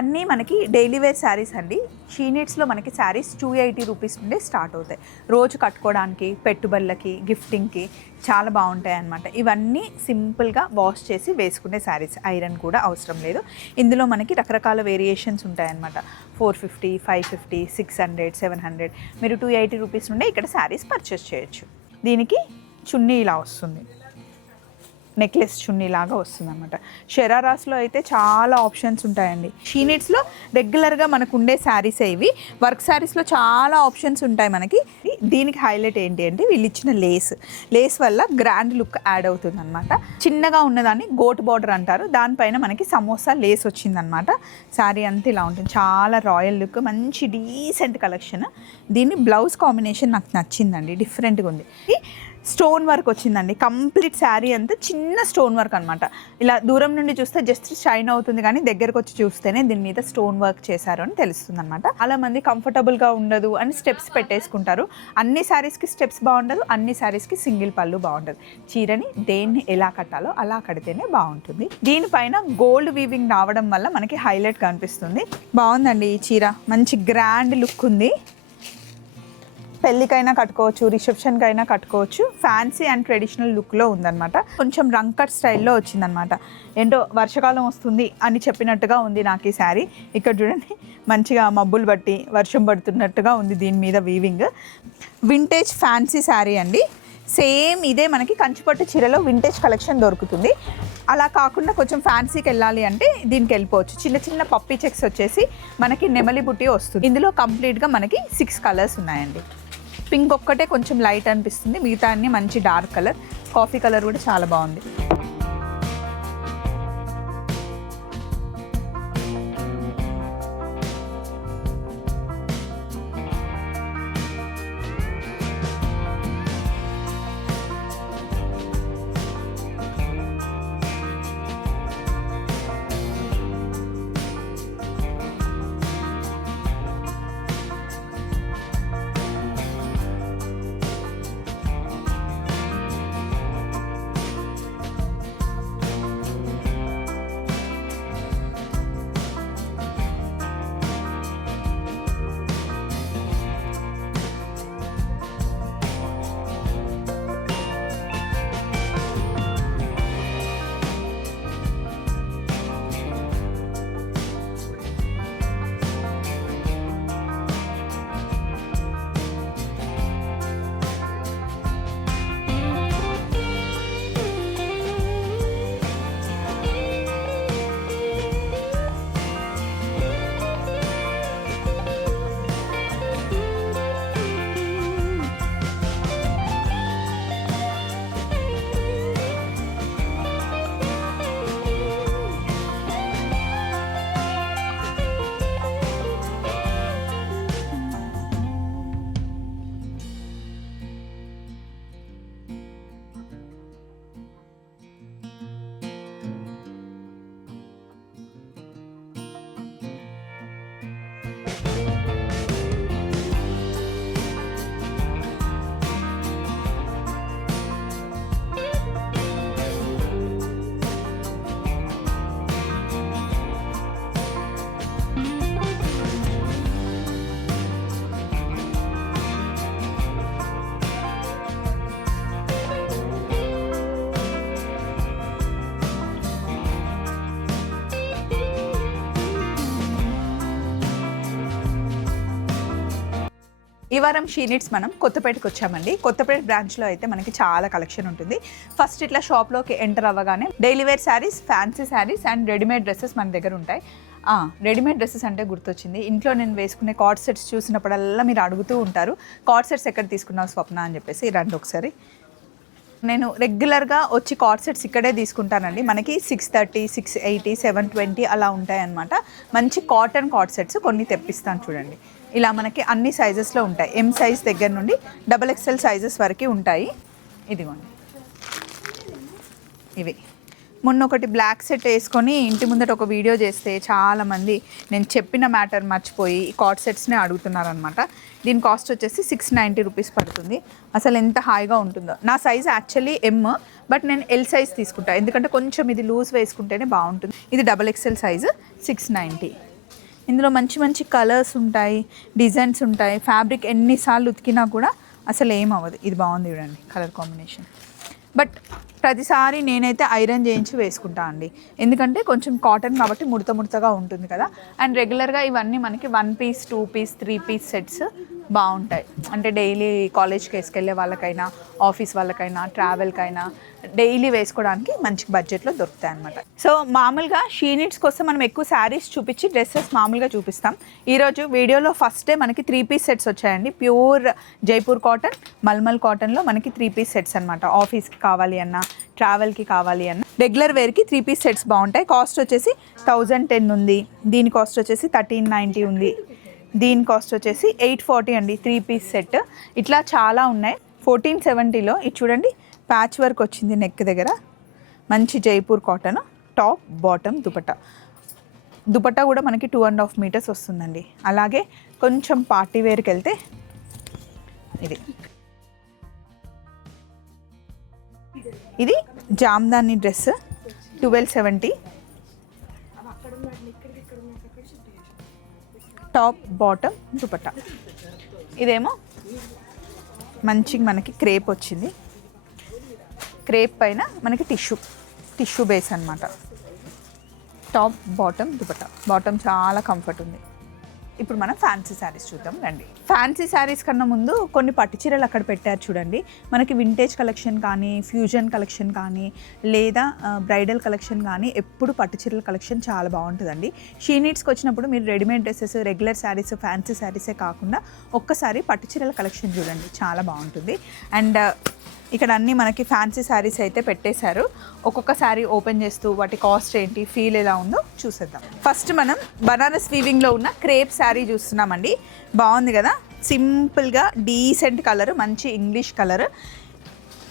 అన్నీ మనకి daily wear saris అండి. షీ నీడ్స్లో మనకి శారీస్ 280 రూపీస్ నుండి స్టార్ట్ అవుతాయి. రోజు కట్టుకోవడానికి, పెట్టుబడులకి, గిఫ్టింగ్కి చాలా బాగుంటాయి అన్నమాట. ఇవన్నీ సింపుల్గా వాష్ చేసి వేసుకునే శారీస్, ఐరన్ కూడా అవసరం లేదు. ఇందులో మనకి రకరకాల వేరియేషన్స్ ఉంటాయన్నమాట. 450, 550, 600, 700. మీరు 280 రూపీస్ నుండి ఇక్కడ శారీస్ పర్చేస్ చేయొచ్చు. దీనికి చున్నీ ఇలా వస్తుంది, నెక్లెస్ చున్నీ లాగా వస్తుంది అనమాట. షరారాస్లో అయితే చాలా ఆప్షన్స్ ఉంటాయండి. షీ నీడ్స్లో రెగ్యులర్గా మనకు ఉండే శారీసే ఇవి. వర్క్ శారీస్లో చాలా ఆప్షన్స్ ఉంటాయి మనకి. దీనికి హైలైట్ ఏంటి అంటే వీళ్ళు ఇచ్చిన లేస్ వల్ల గ్రాండ్ లుక్ యాడ్ అవుతుంది అనమాట. చిన్నగా ఉన్నదాన్ని గోట్ బార్డర్ అంటారు, దానిపైన మనకి సమోసా లేస్ వచ్చిందనమాట. శారీ అంతా ఇలా ఉంటుంది, చాలా రాయల్ లుక్, మంచి డీసెంట్ కలెక్షన్. దీన్ని బ్లౌజ్ కాంబినేషన్ నాకు నచ్చిందండి, డిఫరెంట్గా ఉంది. స్టోన్ వర్క్ వచ్చిందండి, కంప్లీట్ శారీ అంతా చిన్న స్టోన్ వర్క్ అనమాట. ఇలా దూరం నుండి చూస్తే జస్ట్ షైన్ అవుతుంది, కానీ దగ్గరకు వచ్చి చూస్తేనే దీని మీద స్టోన్ వర్క్ చేశారు అని తెలుస్తుంది అనమాట. చాలా మంది కంఫర్టబుల్గా ఉండదు అని స్టెప్స్ పెట్టేసుకుంటారు. అన్ని శారీస్కి స్టెప్స్ బాగుండదు, అన్ని శారీస్కి సింగిల్ పళ్ళు బాగుంటుంది. చీరని దేన్ని ఎలా కట్టాలో అలా కడితేనే బాగుంటుంది. దీనిపైన గోల్డ్ వీవింగ్ రావడం వల్ల మనకి హైలైట్ కనిపిస్తుంది. బాగుందండి ఈ చీర, మంచి గ్రాండ్ లుక్ ఉంది. పెళ్ళికైనా కట్టుకోవచ్చు, రిసెప్షన్కి అయినా కట్టుకోవచ్చు. ఫ్యాన్సీ అండ్ ట్రెడిషనల్ లుక్లో ఉందన్నమాట. కొంచెం రంకట్ స్టైల్లో వచ్చిందనమాట. ఏంటో వర్షాకాలం వస్తుంది అని చెప్పినట్టుగా ఉంది నాకు ఈ శారీ. ఇక్కడ చూడండి, మంచిగా మబ్బులు బట్టి వర్షం పడుతున్నట్టుగా ఉంది దీని మీద వీవింగ్. వింటేజ్ ఫ్యాన్సీ శారీ అండి. సేమ్ ఇదే మనకి కంచిపట్టు చీరలో వింటేజ్ కలెక్షన్ దొరుకుతుంది. అలా కాకుండా కొంచెం ఫ్యాన్సీకి వెళ్ళాలి అంటే దీనికి వెళ్ళిపోవచ్చు. చిన్న చిన్న పప్పీ చెక్స్ వచ్చేసి మనకి నెమలి బుట్టి వస్తుంది. ఇందులో కంప్లీట్గా మనకి 6 కలర్స్ ఉన్నాయండి. పింక్ ఒక్కటే కొంచెం లైట్ అనిపిస్తుంది, మిగతా అన్ని మంచి డార్క్ కలర్. కాఫీ కలర్ కూడా చాలా బాగుంది. ఈ వారం షీ నీడ్స్ మనం కొత్తపేటకి వచ్చామండి. కొత్తపేట బ్రాంచ్లో అయితే మనకి చాలా కలెక్షన్ ఉంటుంది. ఫస్ట్ ఇట్లా షాప్లోకి ఎంటర్ అవ్వగానే daily wear sarees, fancy sarees and readymade dresses మన దగ్గర ఉంటాయి. రెడీమేడ్ డ్రెస్సెస్ అంటే గుర్తొచ్చింది. ఇంట్లో నేను వేసుకునే కార్డ్ సెట్స్ చూసినప్పుడల్లా మీరు అడుగుతూ ఉంటారు, కార్డ్ సెట్స్ ఎక్కడ తీసుకున్నావు స్వప్న అని చెప్పేసి. రండి ఒకసారి. నేను రెగ్యులర్గా వచ్చి కార్డ్ సెట్స్ ఇక్కడే తీసుకుంటానండి. మనకి 630, 680, 720 అలా ఉంటాయన్నమాట. మంచి కాటన్ కార్డ్ సెట్స్ కొన్ని తెప్పిస్తాను చూడండి. ఇలా మనకి అన్ని సైజెస్లో ఉంటాయి. ఎం సైజ్ దగ్గర నుండి XXL సైజెస్ వరకు ఉంటాయి. ఇదిగోండి ఇవి. మొన్న ఒకటి బ్లాక్ సెట్ వేసుకొని ఇంటి ముందట ఒక వీడియో చేస్తే చాలామంది నేను చెప్పిన మ్యాటర్ మర్చిపోయి ఈ కార్డ్ సెట్స్నే అడుగుతున్నారనమాట. దీని కాస్ట్ వచ్చేసి 690 రూపీస్ పడుతుంది. అసలు ఎంత హాయిగా ఉంటుందో. నా సైజ్ యాక్చువల్లీ ఎమ్, బట్ నేను ఎల్ సైజ్ తీసుకుంటాను, ఎందుకంటే కొంచెం ఇది లూజ్ వేసుకుంటేనే బాగుంటుంది. ఇది XXL సైజు 690. ఇందులో మంచి మంచి కలర్స్ ఉంటాయి, డిజైన్స్ ఉంటాయి. ఫ్యాబ్రిక్ ఎన్నిసార్లు ఉతికినా కూడా అసలు ఏమవ్వదు. ఇది బాగుంది చూడండి కలర్ కాంబినేషన్. బట్ ప్రతిసారి నేనైతే ఐరన్ చేయించి వేసుకుంటా అండి, ఎందుకంటే కొంచెం కాటన్ కాబట్టి ముడత ముడతగా ఉంటుంది కదా. అండ్ రెగ్యులర్గా ఇవన్నీ మనకి 1 పీస్ 2 పీస్ 3 పీస్ సెట్స్ బాగుంటాయి. అంటే డైలీ కాలేజ్కి వేసుకెళ్ళే వాళ్ళకైనా, ఆఫీస్ వాళ్ళకైనా, ట్రావెల్కైనా డైలీ వేసుకోవడానికి మంచి బడ్జెట్లో దొరుకుతాయి అనమాట. సో మామూలుగా షీనిట్స్ కోసం మనం ఎక్కువ శారీస్ చూపించి డ్రెస్సెస్ మామూలుగా చూపిస్తాం. ఈరోజు వీడియోలో ఫస్ట్ డే మనకి 3 పీస్ సెట్స్ వచ్చాయండి. ప్యూర్ జైపూర్ కాటన్, మల్మల్ కాటన్లో మనకి 3 పీస్ సెట్స్ అనమాట. ఆఫీస్కి కావాలి అన్నా, ట్రావెల్కి కావాలి అన్న, రెగ్యులర్ వేర్కి 3 పీస్ సెట్స్ బాగుంటాయి. కాస్ట్ వచ్చేసి 1010 ఉంది, దీని కాస్ట్ వచ్చేసి 1390 ఉంది, దీని కాస్ట్ వచ్చేసి 840 అండి 3 పీస్ సెట్. ఇట్లా చాలా ఉన్నాయి. 1470లో ఇది చూడండి, ప్యాచ్ వర్క్ వచ్చింది నెక్ దగ్గర, మంచి Jaipur cotton, top bottom dupatta కూడా మనకి 2.5 మీటర్స్ వస్తుందండి. అలాగే కొంచెం పార్టీ వేర్కి వెళ్తే ఇది Jamdani dress 1270, top bottom dupatta. ఇదేమో మంచి మనకి క్రేప్ వచ్చింది, క్రేప్ పైన మనకి టిష్యూ బేస్ అనమాట. టాప్ బాటమ్ దుపట్టా, బాటమ్ చాలా కంఫర్ట్ ఉంది. ఇప్పుడు మనం ఫ్యాన్సీ శారీస్ చూద్దాం రండి. ఫ్యాన్సీ శారీస్ కన్నా ముందు కొన్ని పట్టు చీరలు అక్కడ పెట్టారు చూడండి. మనకి వింటేజ్ కలెక్షన్ కానీ, ఫ్యూజన్ కలెక్షన్ కానీ, లేదా బ్రైడల్ కలెక్షన్ కానీ, ఎప్పుడు పట్టు చీరల కలెక్షన్ చాలా బాగుంటుందండి. షీనిట్స్కి వచ్చినప్పుడు మీరు readymade dresses, regular sarees, fancy శారీసే కాకుండా ఒక్కసారి పట్టు చీరల కలెక్షన్ చూడండి, చాలా బాగుంటుంది. అండ్ ఇక్కడ అన్నీ మనకి ఫ్యాన్సీ శారీస్ అయితే పెట్టేశారు. ఒక్కొక్క శారీ ఓపెన్ చేస్తూ వాటి కాస్ట్ ఏంటి, ఫీల్ ఎలా ఉందో చూసేద్దాం. ఫస్ట్ మనం బనారస్ వీవింగ్లో ఉన్న క్రేప్ శారీ చూస్తున్నామండి. బాగుంది కదా, సింపుల్గా డీసెంట్ కలర్, మంచి ఇంగ్లీష్ కలర్.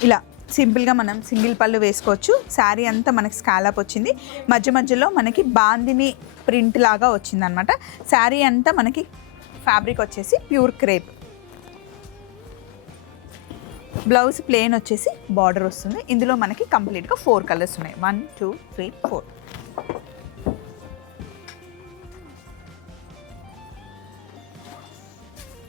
ఇలా సింపుల్గా మనం సింగిల్ పళ్ళు వేసుకోవచ్చు. శారీ అంతా మనకి స్కాలప్ వచ్చింది, మధ్య మధ్యలో మనకి బాందిని ప్రింట్ లాగా వచ్చిందనమాట. శారీ అంతా మనకి ఫ్యాబ్రిక్ వచ్చేసి ప్యూర్ క్రేప్. బ్లౌజ్ ప్లెయిన్ వచ్చేసి బార్డర్ వస్తుంది. ఇందులో మనకి కంప్లీట్గా 4 కలర్స్ ఉన్నాయి, 1 2 3 4.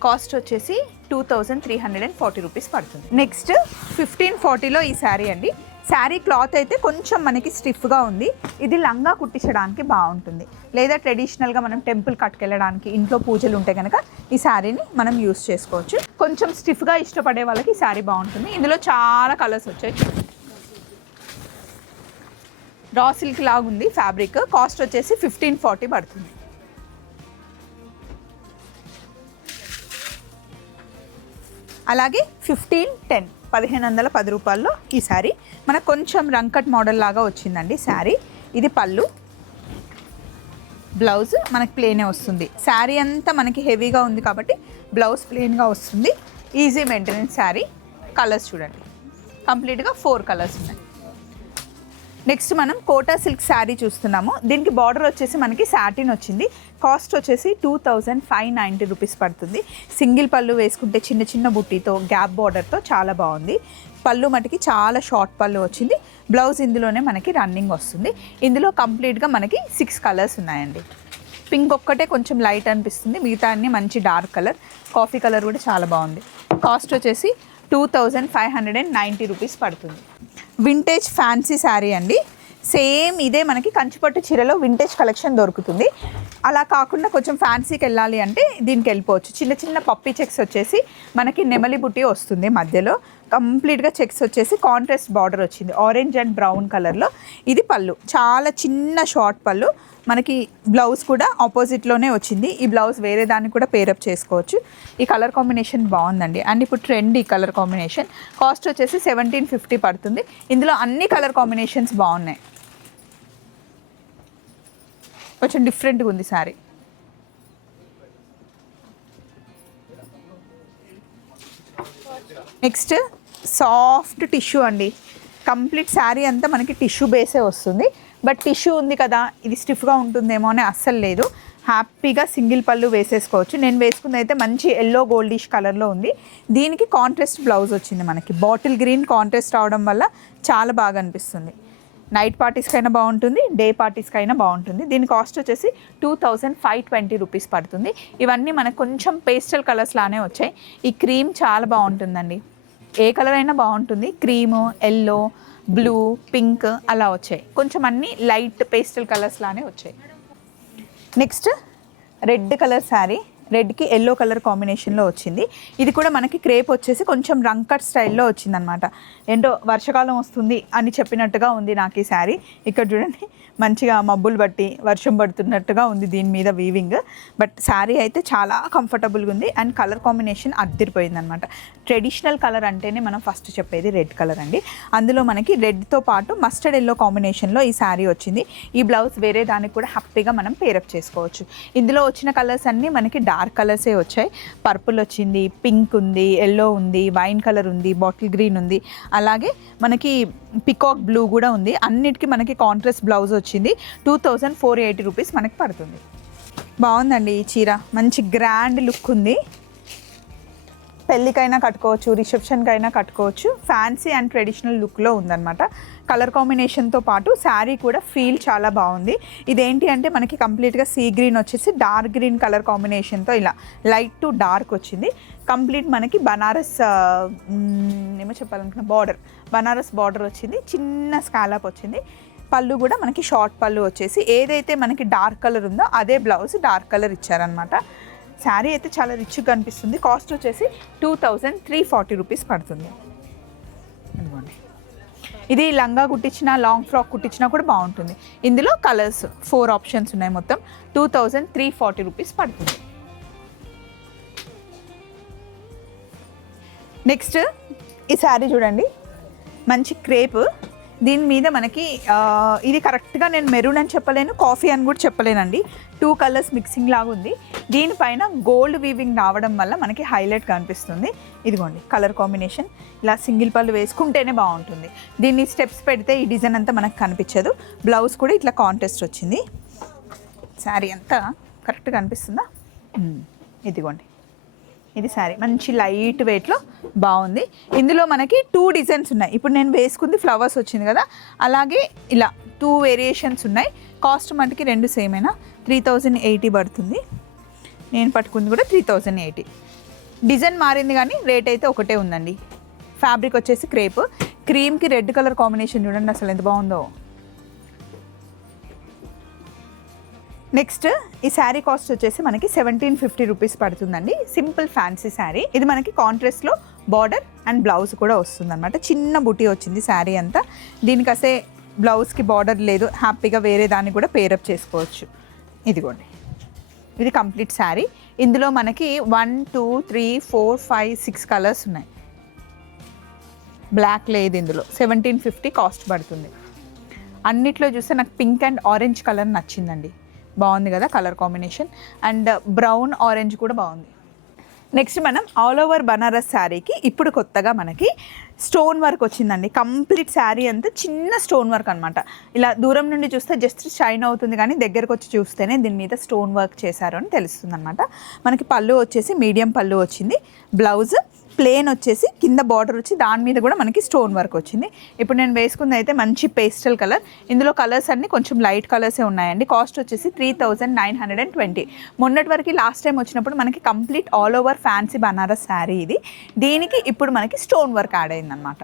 కాస్ట్ వచ్చేసి 2340 రూపీస్ పడుతుంది. నెక్స్ట్ 1540లో ఈ శారీ అండి. శారీ క్లాత్ అయితే కొంచెం మనకి స్టిఫ్గా ఉంది. ఇది లంగా కుట్టించడానికి బాగుంటుంది, లేదా ట్రెడిషనల్గా మనం టెంపుల్ కట్టుకెళ్ళడానికి, ఇంట్లో పూజలు ఉంటే కనుక ఈ శారీని మనం యూస్ చేసుకోవచ్చు. కొంచెం స్టిఫ్గా ఇష్టపడే వాళ్ళకి ఈ శారీ బాగుంటుంది. ఇందులో చాలా కలర్స్ వచ్చాయి. రా సిల్క్ లాగా ఉంది ఫ్యాబ్రిక్. కాస్ట్ వచ్చేసి 1540 పడుతుంది. అలాగే 1510 రూపాయల్లో ఈ శారీ మనకు కొంచెం రంకట్ మోడల్ లాగా వచ్చిందండి శారీ. ఇది పళ్ళు, బ్లౌజ్ మనకి ప్లెయినే వస్తుంది. శారీ అంతా మనకి హెవీగా ఉంది కాబట్టి బ్లౌజ్ ప్లెయిన్గా వస్తుంది. Easy maintenance sari. కలర్స్ చూడండి, కంప్లీట్గా 4 కలర్స్ ఉన్నాయి. నెక్స్ట్ మనం కోటా సిల్క్ శారీ చూస్తున్నాము. దీనికి బార్డర్ వచ్చేసి మనకి సాటిన్ వచ్చింది. కాస్ట్ వచ్చేసి 2590 రూపీస్ పడుతుంది. సింగిల్ పళ్ళు వేసుకుంటే చిన్న చిన్న బుట్టీతో, గ్యాప్ బార్డర్తో చాలా బాగుంది. పళ్ళు మటుకి చాలా షార్ట్ పళ్ళు వచ్చింది. బ్లౌజ్ ఇందులోనే మనకి రన్నింగ్ వస్తుంది. ఇందులో కంప్లీట్గా మనకి 6 కలర్స్ ఉన్నాయండి. పింక్ ఒక్కటే కొంచెం లైట్ అనిపిస్తుంది, మిగతా అన్ని మంచి డార్క్ కలర్. కాఫీ కలర్ కూడా చాలా బాగుంది. కాస్ట్ వచ్చేసి 2590 రూపీస్ పడుతుంది. వింటేజ్ ఫ్యాన్సీ శారీ అండి. సేమ్ ఇదే మనకి కంచిపట్టు చీరలో వింటేజ్ కలెక్షన్ దొరుకుతుంది. అలా కాకుండా కొంచెం ఫ్యాన్సీకి వెళ్ళాలి అంటే దీనికి వెళ్ళిపోవచ్చు. చిన్న చిన్న పప్పీ చెక్స్ వచ్చేసి మనకి నెమలి బుట్టి వస్తుంది. మధ్యలో కంప్లీట్గా చెక్స్ వచ్చేసి కాంట్రాస్ట్ బార్డర్ వచ్చింది, ఆరెంజ్ అండ్ బ్రౌన్ కలర్లో. ఇది పళ్ళు, చాలా చిన్న షార్ట్ పళ్ళు. మనకి బ్లౌజ్ కూడా ఆపోజిట్లోనే వచ్చింది. ఈ బ్లౌజ్ వేరే దాన్ని కూడా పేరప్ చేసుకోవచ్చు. ఈ కలర్ కాంబినేషన్ బాగుందండి. అండ్ ఇప్పుడు ట్రెండ్ ఈ కలర్ కాంబినేషన్. కాస్ట్ వచ్చేసి 1750 పడుతుంది. ఇందులో అన్ని కలర్ కాంబినేషన్స్ బాగున్నాయి. కొంచెం డిఫరెంట్గా ఉంది శారీ. నెక్స్ట్ సాఫ్ట్ టిష్యూ అండి. కంప్లీట్ శారీ అంతా మనకి టిష్యూ బేసే వస్తుంది. బట్ టిష్యూ ఉంది కదా, ఇది స్టిఫ్గా ఉంటుందేమో అని అస్సలు లేదు. హ్యాపీగా సింగిల్ పళ్ళు వేసేసుకోవచ్చు. నేను వేసుకుంది అయితే మంచి ఎల్లో గోల్డిష్ కలర్లో ఉంది. దీనికి కాంట్రాస్ట్ బ్లౌజ్ వచ్చింది. మనకి బాటిల్ గ్రీన్ కాంట్రాస్ట్ అవడం వల్ల చాలా బాగా అనిపిస్తుంది. నైట్ పార్టీస్కైనా బాగుంటుంది, డే పార్టీస్కైనా బాగుంటుంది. దీని కాస్ట్ వచ్చేసి 2520 రూపీస్ పడుతుంది. ఇవన్నీ మనకు కొంచెం పేస్టల్ కలర్స్ లానే వచ్చాయి. ఈ క్రీమ్ చాలా బాగుంటుందండి, ఏ కలర్ అయినా బాగుంటుంది. క్రీము, ఎల్లో, బ్లూ, పింక్ అలా వచ్చాయి. కొంచెం అన్నీ లైట్ పేస్టల్ కలర్స్ లానే వచ్చాయి. నెక్స్ట్ రెడ్ కలర్ శారీ, రెడ్కి ఎల్లో కలర్ కాంబినేషన్లో వచ్చింది. ఇది కూడా మనకి క్రేప్ వచ్చేసి కొంచెం రంకట్ స్టైల్లో వచ్చిందనమాట. ఏంటో వర్షాకాలం వస్తుంది అని చెప్పినట్టుగా ఉంది నాకు ఈ శారీ. ఇక్కడ చూడండి, మంచిగా మబ్బులు బట్టి వర్షం పడుతున్నట్టుగా ఉంది దీని మీద వీవింగ్. బట్ శారీ అయితే చాలా కంఫర్టబుల్గా ఉంది అండ్ కలర్ కాంబినేషన్ అద్దరిపోయిందనమాట. ట్రెడిషనల్ కలర్ అంటేనే మనం ఫస్ట్ చెప్పేది రెడ్ కలర్ అండి. అందులో మనకి రెడ్తో పాటు మస్టర్డ్ ఎల్లో కాంబినేషన్లో ఈ శారీ వచ్చింది. ఈ బ్లౌజ్ వేరే దానికి కూడా హ్యాపీగా మనం పేరప్ చేసుకోవచ్చు. ఇందులో వచ్చిన కలర్స్ అన్నీ మనకి డార్క్ కలర్సే వచ్చాయి. పర్పుల్ వచ్చింది, పింక్ ఉంది, ఎల్లో ఉంది, వైన్ కలర్ ఉంది, బాటిల్ గ్రీన్ ఉంది, అలాగే మనకి పికాక్ బ్లూ కూడా ఉంది. అన్నిటికీ మనకి కాంట్రాస్ట్ బ్లౌజ్ వచ్చింది. 2480 రూపీస్ మనకి పడుతుంది. బాగుందండి ఈ చీర, మంచి గ్రాండ్ లుక్ ఉంది. పెళ్ళికైనా కట్టుకోవచ్చు, రిసెప్షన్కైనా కట్టుకోవచ్చు. ఫ్యాన్సీ అండ్ ట్రెడిషనల్ లుక్లో ఉందన్నమాట. కలర్ కాంబినేషన్తో పాటు శారీ కూడా ఫీల్ చాలా బాగుంది. ఇదేంటి అంటే మనకి కంప్లీట్గా సీ గ్రీన్ వచ్చేసి డార్క్ గ్రీన్ కలర్ కాంబినేషన్తో ఇలా లైట్ టు డార్క్ వచ్చింది. కంప్లీట్ మనకి బనారస్ ఏమో చెప్పాలనుకున్న బనారస్ బార్డర్ వచ్చింది. చిన్న స్కాలప్ వచ్చింది. పళ్ళు కూడా మనకి షార్ట్ పళ్ళు వచ్చేసి ఏదైతే మనకి డార్క్ కలర్ ఉందో అదే బ్లౌజ్ డార్క్ కలర్ ఇచ్చారనమాట. శారీ అయితే చాలా రిచ్గా కనిపిస్తుంది. కాస్ట్ వచ్చేసి 2340 రూపీస్ పడుతుంది. ఇది లంగా కుట్టించినా, లాంగ్ ఫ్రాక్ కుట్టించినా కూడా బాగుంటుంది. ఇందులో కలర్స్ 4 ఆప్షన్స్ ఉన్నాయి. మొత్తం 2340 రూపీస్ పడుతుంది. నెక్స్ట్ ఈ శారీ చూడండి, మంచి క్రేప్. దీని మీద మనకి ఇది కరెక్ట్గా నేను మెరూన్ అని చెప్పలేను, కాఫీ అని కూడా చెప్పలేనండి. 2 కలర్స్ మిక్సింగ్ లాగా ఉంది. దీనిపైన గోల్డ్ వీవింగ్ రావడం వల్ల మనకి హైలైట్ కనిపిస్తుంది. ఇదిగోండి కలర్ కాంబినేషన్. ఇలా సింగిల్ పళ్ళు వేసుకుంటేనే బాగుంటుంది. దీన్ని స్టెప్స్ పెడితే ఈ డిజైన్ అంతా మనకు కనిపించదు. బ్లౌజ్ కూడా ఇట్లా కాంట్రాస్ట్ వచ్చింది. శారీ అంతా కరెక్ట్గా కనిపిస్తుందా? ఇదిగోండి, ఇది శారీ మంచి లైట్ వెయిట్లో బాగుంది. ఇందులో మనకి 2 డిజైన్స్ ఉన్నాయి. ఇప్పుడు నేను వేసుకుంది ఫ్లవర్స్ వచ్చింది కదా, అలాగే ఇలా 2 వేరియేషన్స్ ఉన్నాయి. కాస్ట్ మనకి 2 సేమ్ అయినా 3080 పడుతుంది. నేను పట్టుకుంది కూడా 3080. డిజైన్ మారింది కానీ రేట్ అయితే ఒకటే ఉందండి. ఫ్యాబ్రిక్ వచ్చేసి క్రేప్. క్రీమ్కి రెడ్ కలర్ కాంబినేషన్ చూడండి అసలు ఎంత బాగుందో. నెక్స్ట్ ఈ శారీ కాస్ట్ వచ్చేసి మనకి 1750 రూపీస్ పడుతుందండి. Simple fancy sari. ఇది మనకి కాంట్రాస్ట్లో బార్డర్ అండ్ బ్లౌజ్ కూడా వస్తుంది అనమాట. చిన్న బుటీ వచ్చింది శారీ అంతా. దీనికి అసే బ్లౌజ్కి బార్డర్ లేదు, హ్యాపీగా వేరే దాన్ని కూడా పేరప్ చేసుకోవచ్చు. ఇదిగోండి, ఇది కంప్లీట్ శారీ. ఇందులో మనకి 1 2 3 4 5 6 కలర్స్ ఉన్నాయి. బ్లాక్ లేదు ఇందులో. 1750 కాస్ట్ పడుతుంది. అన్నిట్లో చూస్తే నాకు పింక్ అండ్ ఆరెంజ్ కలర్ నచ్చిందండి. బాగుంది కదా colour combination. And brown orange కూడా బాగుంది. నెక్స్ట్ మనం ఆల్ ఓవర్ బనారస్ శారీకి ఇప్పుడు కొత్తగా మనకి స్టోన్ వర్క్ వచ్చిందండి. కంప్లీట్ శారీ అంతా చిన్న స్టోన్ వర్క్ అనమాట. ఇలా దూరం నుండి చూస్తే జస్ట్ షైన్ అవుతుంది, కానీ దగ్గరకు వచ్చి చూస్తేనే దీని మీద స్టోన్ వర్క్ చేశారు అని తెలుస్తుంది అనమాట. మనకి పళ్ళు వచ్చేసి మీడియం పళ్ళు వచ్చింది. బ్లౌజ్ ప్లేన్ వచ్చేసి కింద బార్డర్ వచ్చి దాని మీద కూడా మనకి స్టోన్ వర్క్ వచ్చింది. ఇప్పుడు నేను వేసుకుంది అయితే మంచి పేస్టల్ కలర్. ఇందులో కలర్స్ అన్నీ కొంచెం లైట్ కలర్సే ఉన్నాయండి. కాస్ట్ వచ్చేసి 3920. మొన్నటి వరకు లాస్ట్ టైం వచ్చినప్పుడు మనకి complete all over fancy Banaras sari ఇది. దీనికి ఇప్పుడు మనకి స్టోన్ వర్క్ యాడ్ అయిందనమాట.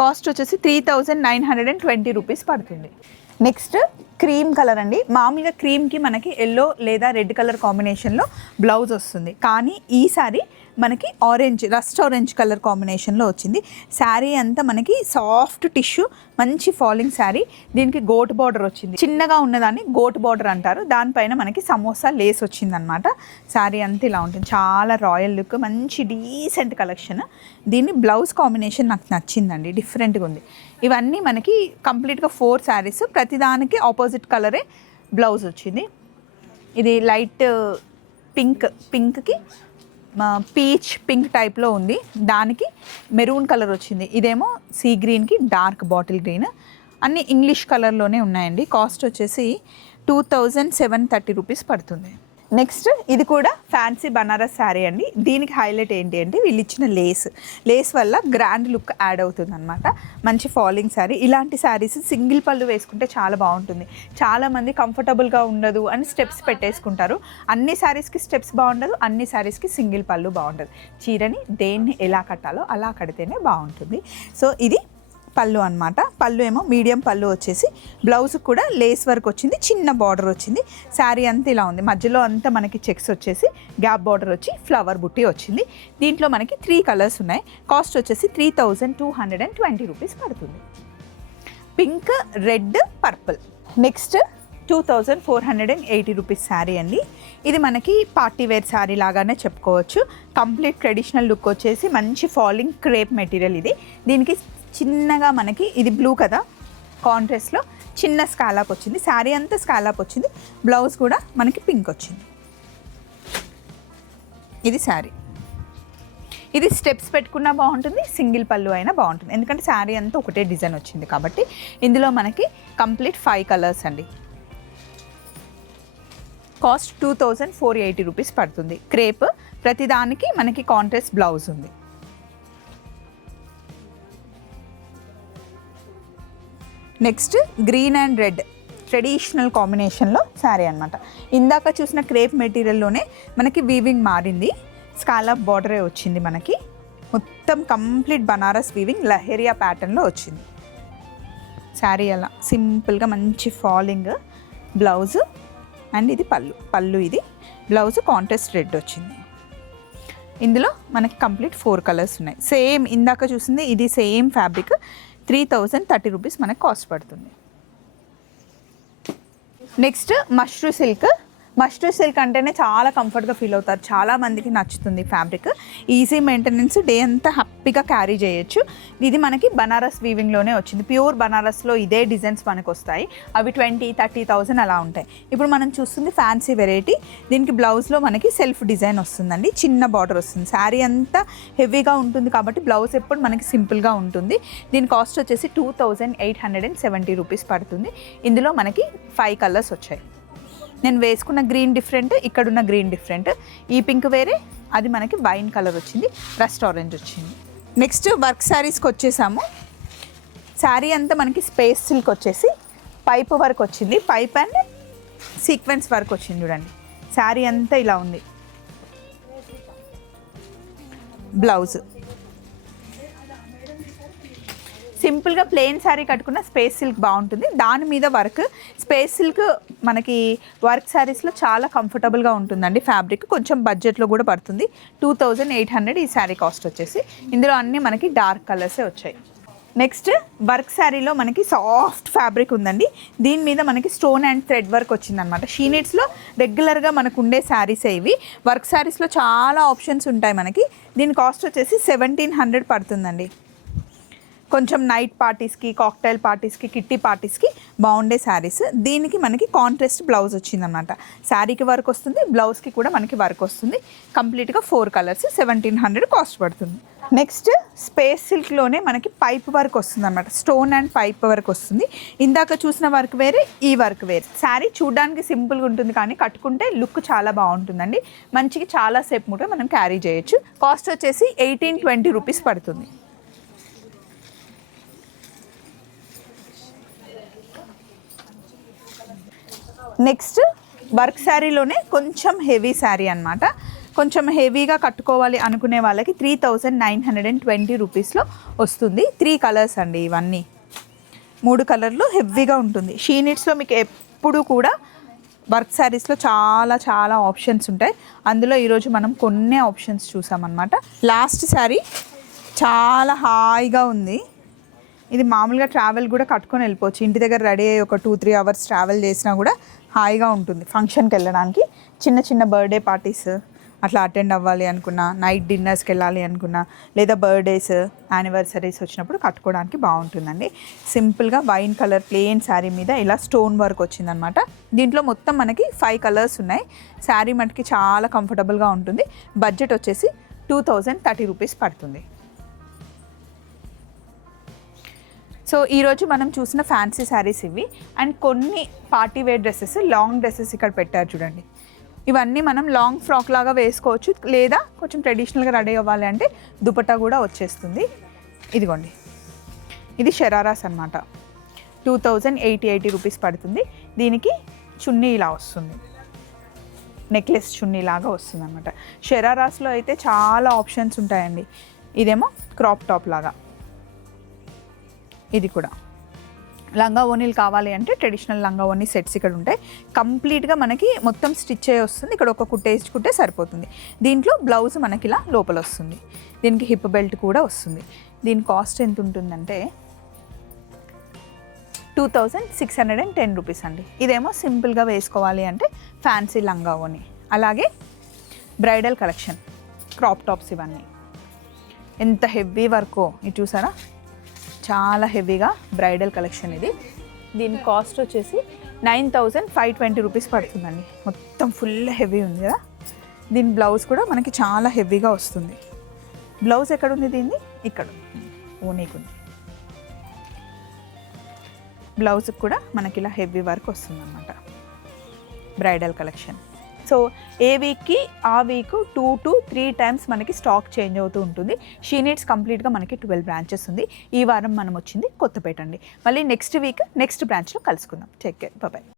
కాస్ట్ వచ్చేసి 3920 రూపీస్ పడుతుంది. నెక్స్ట్ క్రీమ్ కలర్ అండి. మామూలుగా క్రీమ్కి మనకి ఎల్లో లేదా రెడ్ కలర్ కాంబినేషన్లో బ్లౌజ్ వస్తుంది, కానీ ఈ సారీ మనకి ఆరెంజ్, రస్ట్ ఆరెంజ్ కలర్ కాంబినేషన్లో వచ్చింది. శారీ అంతా మనకి సాఫ్ట్ టిష్యూ, మంచి ఫాలింగ్ శారీ. దీనికి గోట్ బార్డర్ వచ్చింది. చిన్నగా ఉన్నదాన్ని గోట్ బార్డర్ అంటారు. దానిపైన మనకి సమోసా లేస్ వచ్చిందనమాట. శారీ అంతా ఇలా ఉంటుంది. చాలా రాయల్ లుక్, మంచి డీసెంట్ కలెక్షన్. దీన్ని బ్లౌజ్ కాంబినేషన్ నాకు నచ్చిందండి, డిఫరెంట్గా ఉంది. ఇవన్నీ మనకి కంప్లీట్గా 4 శారీస్. ప్రతిదానికి ఆపోజిట్ కలరే బ్లౌజ్ వచ్చింది. ఇది లైట్ పింక్కి పీచ్ పింక్ టైప్లో ఉంది. దానికి మెరూన్ కలర్ వచ్చింది. ఇదేమో సీ గ్రీన్కి డార్క్ బాటిల్ గ్రీన్. అన్నీ ఇంగ్లీష్ కలర్లోనే ఉన్నాయండి. కాస్ట్ వచ్చేసి 2730 రూపీస్ పడుతుంది. నెక్స్ట్ ఇది కూడా ఫ్యాన్సీ బనారస్ శారీ అండి. దీనికి హైలైట్ ఏంటి అంటే వీళ్ళు ఇచ్చిన లేస్ వల్ల గ్రాండ్ లుక్ యాడ్ అవుతుంది అనమాట. మంచి ఫాలింగ్ శారీ. ఇలాంటి శారీస్ సింగిల్ పళ్ళు వేసుకుంటే చాలా బాగుంటుంది. చాలామంది కంఫర్టబుల్గా ఉండదు అని స్టెప్స్ పెట్టేసుకుంటారు. అన్ని శారీస్కి స్టెప్స్ బాగుండదు, అన్ని శారీస్కి సింగిల్ పళ్ళు బాగుండదు. చీరని దేన్ని ఎలా కట్టాలో అలా కడితేనే బాగుంటుంది. సో ఇది పళ్ళు అనమాట. పళ్ళు ఏమో మీడియం పళ్ళు వచ్చేసి, బ్లౌజ్ కూడా లేస్ వర్క్ వచ్చింది, చిన్న బార్డర్ వచ్చింది. శారీ అంతా ఇలా ఉంది, మధ్యలో అంతా మనకి చెక్స్ వచ్చేసి గ్యాప్ బార్డర్ వచ్చి ఫ్లవర్ బుట్టి వచ్చింది. దీంట్లో మనకి 3 కలర్స్ ఉన్నాయి. కాస్ట్ వచ్చేసి 3220 రూపీస్ పడుతుంది. Pink, red, purple. Next 2480 rupees sari అండి. ఇది మనకి పార్టీ వేర్ శారీ లాగానే చెప్పుకోవచ్చు. కంప్లీట్ ట్రెడిషనల్ లుక్ వచ్చేసి మంచి ఫాలింగ్ క్రేప్ మెటీరియల్ ఇది. దీనికి చిన్నగా మనకి ఇది బ్లూ కదా, కాంట్రాస్ట్లో చిన్న స్కాలాప్ వచ్చింది. శారీ అంతా స్కాలాప్ వచ్చింది. బ్లౌజ్ కూడా మనకి పింక్ వచ్చింది. ఇది శారీ. ఇది స్టెప్స్ పెట్టుకున్నా బాగుంటుంది, సింగిల్ పళ్ళు అయినా బాగుంటుంది. ఎందుకంటే శారీ అంతా ఒకటే డిజైన్ వచ్చింది కాబట్టి. ఇందులో మనకి కంప్లీట్ 5 కలర్స్ అండి. కాస్ట్ 2480 రూపీస్ పడుతుంది. క్రేప్, ప్రతిదానికి మనకి కాంట్రాస్ట్ బ్లౌజ్ ఉంది. Next green and red traditional కాంబినేషన్లో శారీ అనమాట. ఇందాక చూసిన క్రేప్ మెటీరియల్లోనే మనకి వీవింగ్ మారింది. స్కాలప్ బార్డరే వచ్చింది మనకి. మొత్తం కంప్లీట్ బనారస్ వీవింగ్ లహేరియా ప్యాటర్న్లో వచ్చింది. శారీ అలా సింపుల్గా మంచి ఫాలింగ్, బ్లౌజ్ అండ్ ఇది పళ్ళు ఇది బ్లౌజ్ కాంట్రాస్ట్ రెడ్ వచ్చింది. ఇందులో మనకి కంప్లీట్ 4 కలర్స్ ఉన్నాయి. సేమ్ ఇందాక చూసింది ఇది సేమ్ ఫ్యాబ్రిక్. 3030 రూపీస్ మనకు కాస్ట్ పడుతుంది. నెక్స్ట్ మష్రూ సిల్క్ అంటేనే చాలా కంఫర్ట్గా ఫీల్ అవుతారు. చాలామందికి నచ్చుతుంది ఫ్యాబ్రిక్. ఈజీ మెయింటెనెన్స్, డే అంతా హ్యాపీగా క్యారీ చేయొచ్చు. ఇది మనకి బనారస్ వీవింగ్లోనే వచ్చింది. ప్యూర్ బనారస్లో ఇదే డిజైన్స్ మనకు వస్తాయి. అవి 20-30,000 అలా ఉంటాయి. ఇప్పుడు మనం చూస్తుంది ఫ్యాన్సీ వెరైటీ. దీనికి బ్లౌజ్లో మనకి సెల్ఫ్ డిజైన్ వస్తుందండి, చిన్న బార్డర్ వస్తుంది. శారీ అంతా హెవీగా ఉంటుంది కాబట్టి బ్లౌజ్ ఎప్పుడు మనకి సింపుల్గా ఉంటుంది. దీని కాస్ట్ వచ్చేసి 2870 రూపీస్ పడుతుంది. ఇందులో మనకి 5 కలర్స్ వచ్చాయి. నేను వేసుకున్న గ్రీన్ డిఫరెంట్, ఇక్కడున్న గ్రీన్ డిఫరెంట్. ఈ పింక్ వేరే, అది మనకి వైన్ కలర్ వచ్చింది, రస్ట్ ఆరెంజ్ వచ్చింది. నెక్స్ట్ వర్క్ శారీస్కి వచ్చేసాము. శారీ అంతా మనకి స్పేస్ సిల్క్ వచ్చేసి పైప్ వర్క్ వచ్చింది. పైప్ అండ్ సీక్వెన్స్ వర్క్ వచ్చింది చూడండి. శారీ అంతా ఇలా ఉంది. బ్లౌజ్ సింపుల్గా ప్లెయిన్ శారీ కట్టుకున్న స్పేస్ సిల్క్ బాగుంటుంది. దాని మీద వర్క్. స్పేస్ సిల్క్ మనకి వర్క్ శారీస్లో చాలా కంఫర్టబుల్గా ఉంటుందండి. ఫ్యాబ్రిక్ కొంచెం బడ్జెట్లో కూడా పడుతుంది. 2800 ఈ శారీ కాస్ట్ వచ్చేసి. ఇందులో అన్నీ మనకి డార్క్ కలర్సే వచ్చాయి. నెక్స్ట్ వర్క్ శారీలో మనకి సాఫ్ట్ ఫ్యాబ్రిక్ ఉందండి. దీని మీద మనకి స్టోన్ అండ్ థ్రెడ్ వర్క్ వచ్చిందనమాట. షీనెట్స్లో రెగ్యులర్గా మనకు ఉండే శారీసే ఇవి. వర్క్ శారీస్లో చాలా ఆప్షన్స్ ఉంటాయి మనకి. దీని కాస్ట్ వచ్చేసి 1700 పడుతుందండి. కొంచెం నైట్ పార్టీస్కి, కాక్టైల్ పార్టీస్కి, కిట్టి పార్టీస్కి బాగుండే శారీస్. దీనికి మనకి కాంట్రాస్ట్ బ్లౌజ్ వచ్చిందనమాట. శారీకి వర్క్ వస్తుంది, బ్లౌజ్కి కూడా మనకి వర్క్ వస్తుంది. కంప్లీట్గా 4 కలర్స్, 1700 కాస్ట్ పడుతుంది. నెక్స్ట్ స్పేస్ సిల్క్లోనే మనకి పైప్ వర్క్ వస్తుంది అనమాట. స్టోన్ అండ్ పైప్ వర్క్ వస్తుంది. ఇందాక చూసిన వర్క్ వేరే, ఈ వర్క్ వేరే. శారీ చూడడానికి సింపుల్గా ఉంటుంది కానీ కట్టుకుంటే లుక్ చాలా బాగుంటుందండి. మంచిగా చాలా సేపు కూడా మనం క్యారీ చేయొచ్చు. కాస్ట్ వచ్చేసి 1820 రూపీస్ పడుతుంది. నెక్స్ట్ వర్క్ శారీలోనే కొంచెం హెవీ శారీ అనమాట. కొంచెం హెవీగా కట్టుకోవాలి అనుకునే వాళ్ళకి 3920 రూపీస్లో వస్తుంది. 3 కలర్స్ అండి ఇవన్నీ. 3 కలర్లు హెవీగా ఉంటుంది. షీనిట్స్లో మీకు ఎప్పుడు కూడా వర్క్ శారీస్లో చాలా చాలా ఆప్షన్స్ ఉంటాయి. అందులో ఈరోజు మనం కొన్ని ఆప్షన్స్ చూసామన్నమాట. లాస్ట్ శారీ చాలా హాయిగా ఉంది. ఇది మామూలుగా ట్రావెల్ కూడా కట్టుకొని వెళ్ళిపోవచ్చు. ఇంటి దగ్గర రెడీ అయ్యి ఒక 2-3 అవర్స్ ట్రావెల్ చేసినా కూడా హాయిగా ఉంటుంది. ఫంక్షన్కి వెళ్ళడానికి, చిన్న చిన్న బర్త్డే పార్టీస్ అట్లా అటెండ్ అవ్వాలి అనుకున్నా, నైట్ డిన్నర్స్కి వెళ్ళాలి అనుకున్నా, లేదా బర్త్డేస్, యానివర్సరీస్ వచ్చినప్పుడు కట్టుకోవడానికి బాగుంటుందండి. సింపుల్గా వైన్ కలర్ ప్లెయిన్ శారీ మీద ఇలా స్టోన్ వర్క్ వచ్చిందనమాట. దీంట్లో మొత్తం మనకి 5 కలర్స్ ఉన్నాయి. శారీ మనకి చాలా కంఫర్టబుల్గా ఉంటుంది. బడ్జెట్ వచ్చేసి 2030 రూపీస్ పడుతుంది. సో ఈరోజు మనం చూసిన ఫ్యాన్సీ శారీస్ ఇవి. అండ్ కొన్ని party wear dresses, long dresses ఇక్కడ పెట్టారు చూడండి. ఇవన్నీ మనం లాంగ్ ఫ్రాక్ లాగా వేసుకోవచ్చు, లేదా కొంచెం ట్రెడిషనల్గా రెడీ అవ్వాలి అంటే దుపట్టా కూడా వచ్చేస్తుంది. ఇదిగోండి, ఇది షరారాస్ అనమాట. 2080 రూపీస్ పడుతుంది. దీనికి చున్నీ ఇలా వస్తుంది, నెక్లెస్ చున్నీ లాగా వస్తుంది అనమాట. షరారాస్లో అయితే చాలా ఆప్షన్స్ ఉంటాయండి. ఇదేమో క్రాప్ టాప్ లాగా, ఇది కూడా లంగా ఓనీలు కావాలి అంటే ట్రెడిషనల్ లంగా ఓనీ సెట్స్ ఇక్కడ ఉంటాయి. కంప్లీట్గా మనకి మొత్తం స్టిచ్ అయ్యి వస్తుంది. ఇక్కడ ఒక కుట్టే సరిపోతుంది. దీంట్లో బ్లౌజ్ మనకి ఇలా లోపల వస్తుంది. దీనికి హిప్ బెల్ట్ కూడా వస్తుంది. దీని కాస్ట్ ఎంత ఉంటుందంటే 2610 రూపీస్ అండి. ఇదేమో సింపుల్గా వేసుకోవాలి అంటే ఫ్యాన్సీ లంగా ఓని. అలాగే బ్రైడల్ కలెక్షన్ క్రాప్ టాప్స్, ఇవన్నీ ఎంత హెవీ వర్కో ఇది చూసారా, చాలా హెవీగా బ్రైడల్ కలెక్షన్ ఇది. దీని కాస్ట్ వచ్చేసి 9520 రూపీస్ పడుతుందండి. మొత్తం ఫుల్ హెవీ ఉంది కదా. దీని బ్లౌజ్ కూడా మనకి చాలా హెవీగా వస్తుంది. బ్లౌజ్ ఎక్కడుంది దీన్ని, ఇక్కడ ఓనీకుంది. బ్లౌజ్కి కూడా మనకి ఇలా హెవీ వర్క్ వస్తుంది అన్నమాట. Bridal collection. సో ఏ వీక్కి ఆ వీక్ 2 to 3 టైమ్స్ మనకి స్టాక్ చేంజ్ అవుతూ ఉంటుంది. షీ నీడ్స్ కంప్లీట్గా మనకి 12 బ్రాంచెస్ ఉంది. ఈ వారం మనం వచ్చింది కొత్తపేట అండి. మళ్ళీ నెక్స్ట్ వీక్ నెక్స్ట్ బ్రాంచ్లో కలుసుకుందాం. Take care, bye.